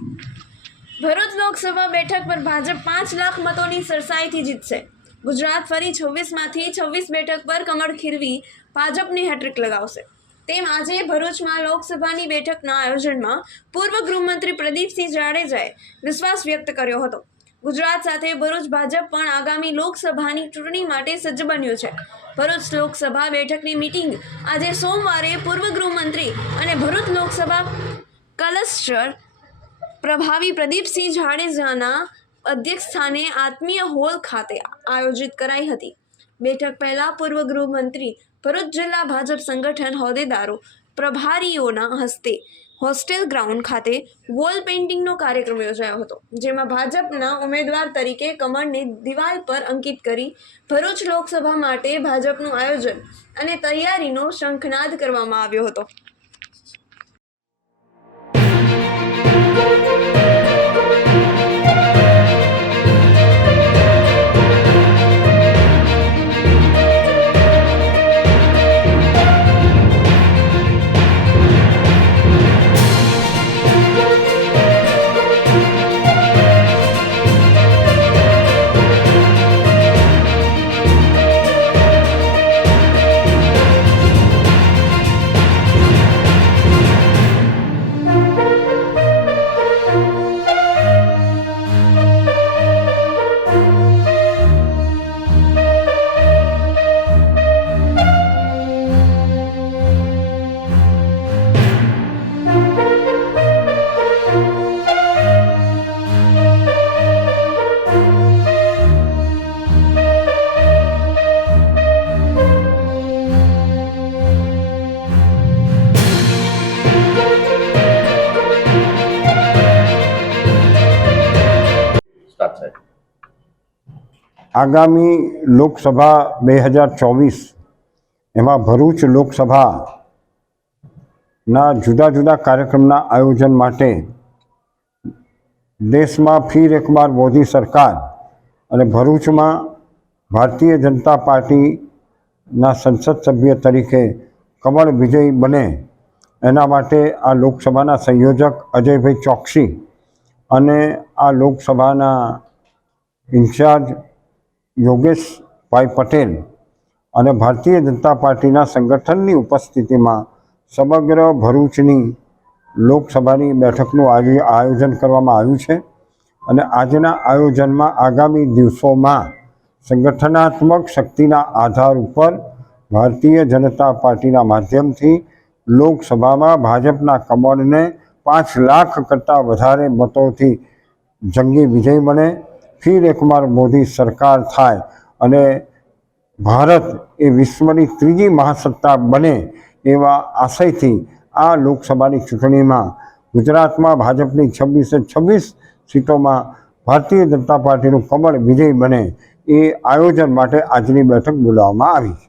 ભરૂચ લોકસભા બેઠક પર ભાજપ 5 લાખ મતોની સરસાઈથી જીતશે। ગુજરાત ફરી 26માંથી 26 બેઠક પર કમળ ખીરવી ભાજપની હેટ્રિક લગાવશે। તેમ આજે ભરૂચમાં લોકસભાની બેઠકના આયોજનમાં પૂર્વ ગૃહમંત્રી પ્રદીપસિંહ જાડેજાએ વિશ્વાસ વ્યક્ત કર્યો હતો। ગુજરાત સાથે ભરૂચ ભાજપ પણ આગામી લોકસભાની ચૂંટણી માટે સજ્જ બન્યું છે। ભરૂચ લોકસભા બેઠકની મીટિંગ આજે સોમવારે પૂર્વ ગૃહમંત્રી અને ભરૂચ લોકસભા ક્લસ્ટર પ્રભારી પ્રદીપસિંહ જાડેજાના અધ્યક્ષસ્થાને આત્મીય હોલ ખાતે આયોજિત કરાઈ હતી। બેઠક પહેલા પૂર્વ ગૃહમંત્રી ભરૂચ જિલ્લા ભાજપ સંગઠન હોદ્દેદારો પ્રભારીઓના હસ્તે હોસ્ટેલ ગ્રાઉન્ડ ખાતે વોલ પેઇન્ટિંગનો કાર્યક્રમ યોજાયો હતો, જેમાં ભાજપના ઉમેદવાર તરીકે કમળને દિવાલ પર અંકિત કરી ભરૂચ લોકસભા માટે ભાજપનું આયોજન અને તૈયારીનો શંખનાદ કરવામાં આવ્યો હતો। આગામી લોકસભા 2024 એમાં ભરૂચ લોકસભાના જુદા જુદા કાર્યક્રમના આયોજન માટે દેશમાં ફિર એક બાર મોદી સરકાર અને ભરૂચમાં ભારતીય જનતા પાર્ટીના સંસદ સભ્ય તરીકે કમળ વિજયી બને એના માટે આ લોકસભાના સંયોજક અજયભાઈ ચોકસી અને આ લોકસભાના ઇન્ચાર્જ યોગેશભાઈ પટેલ અને ભારતીય જનતા પાર્ટીના સંગઠનની ઉપસ્થિતિમાં સમગ્ર ભરૂચની લોકસભાની બેઠકનું આયોજન કરવામાં આવ્યું છે અને આજના આયોજનમાં આગામી દિવસોમાં સંગઠનાત્મક શક્તિના આધાર ઉપર ભારતીય જનતા પાર્ટીના માધ્યમથી લોકસભામાં ભાજપના કમળને 5 લાખ કરતાં વધારે મતોથી જંગી વિજય બને, ફિર એકવાર મોદી સરકાર થાય અને ભારત એ વિશ્વની ત્રીજી મહાસત્તા બને એવા આશયથી આ લોકસભાની ચૂંટણીમાં ગુજરાતમાં ભાજપની 26 સીટોમાં ભારતીય જનતા પાર્ટીનું કમળ વિજય બને એ આયોજન માટે આજની બેઠક બોલાવવામાં આવી છે।